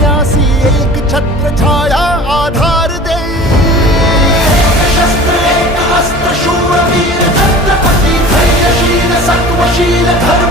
लढण्यासी एक छत्र छाया आधार दे. शस्त्र एक अस्त्र शूरवीर छत्रपती धैर्यशील सत्वशील धर्म